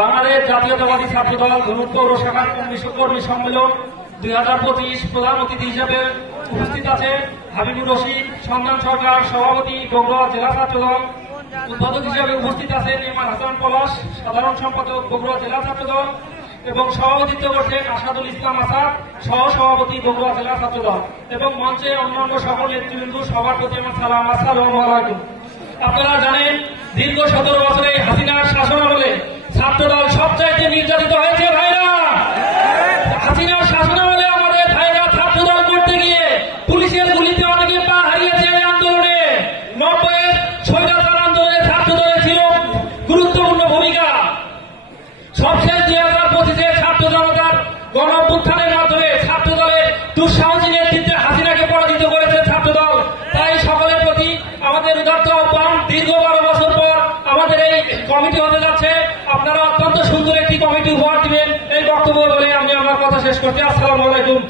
বাংলাদেশ জাতীয়তাবাদী ছাত্রদল ধনুক পৌর শাখার কর্মী সম্মেলন 2025 প্রধান অতিথি হিসেবে উপস্থিত আছে হাবিবুর রশিদ সন্ধান সরকার, সভাপতি বগুড়া জেলা ছাত্রদল। উদ্বোধক হিসেবে উপস্থিত আছেন ইমান হাসান পলাশ, সাধারণ সম্পাদক বগুড়া জেলা ছাত্রদল, এবং সভাপতিত্ব করছেন আসাদুল ইসলাম আসাদ, সহ সভাপতি বগুড়া জেলা ছাত্রদল, এবং মঞ্চে অন্যান্য সকল নেতৃবৃন্দ, সবার প্রতি আমার সালাম। আসসালামু আলাইকুম। আপনারা জানেন দীর্ঘ 17 বছরে হাসিনার শাসন আমলে ছাত্রদল সবচাইতে নির্যাতিত হয়েছে ভাইরা। হাসিনার শাসন আমলে আমাদের ভাইরা ছাত্রদল করতে গিয়ে পুলিশের গুলিতে অনেকে পা হারিয়েছে। এই আন্দোলনে 90-এর স্বৈরাচার আন্দোলনে ছাত্রদলের ছিল গুরুত্বপূর্ণ ভূমিকা। সবশেষ 2025-এ ছাত্র জনতার গণ অভ্যুত্থানের মাধ্যমে ছাত্রদলের দুঃসাহসী নেতৃত্বে হাসিনাকে পরাজিত করেছে ছাত্রদল। তাই সকলের প্রতি আমাদের উদাত্ত আহ্বান, দীর্ঘ 12 বছর পর আমাদের এই কমিটি হতে যাচ্ছে। আপনারা অত্যন্ত সুন্দর একটি কমিটি উপহার দিবেন। এই বক্তব্য বলে আমি আমার কথা শেষ করছি। আসসালামু আলাইকুম।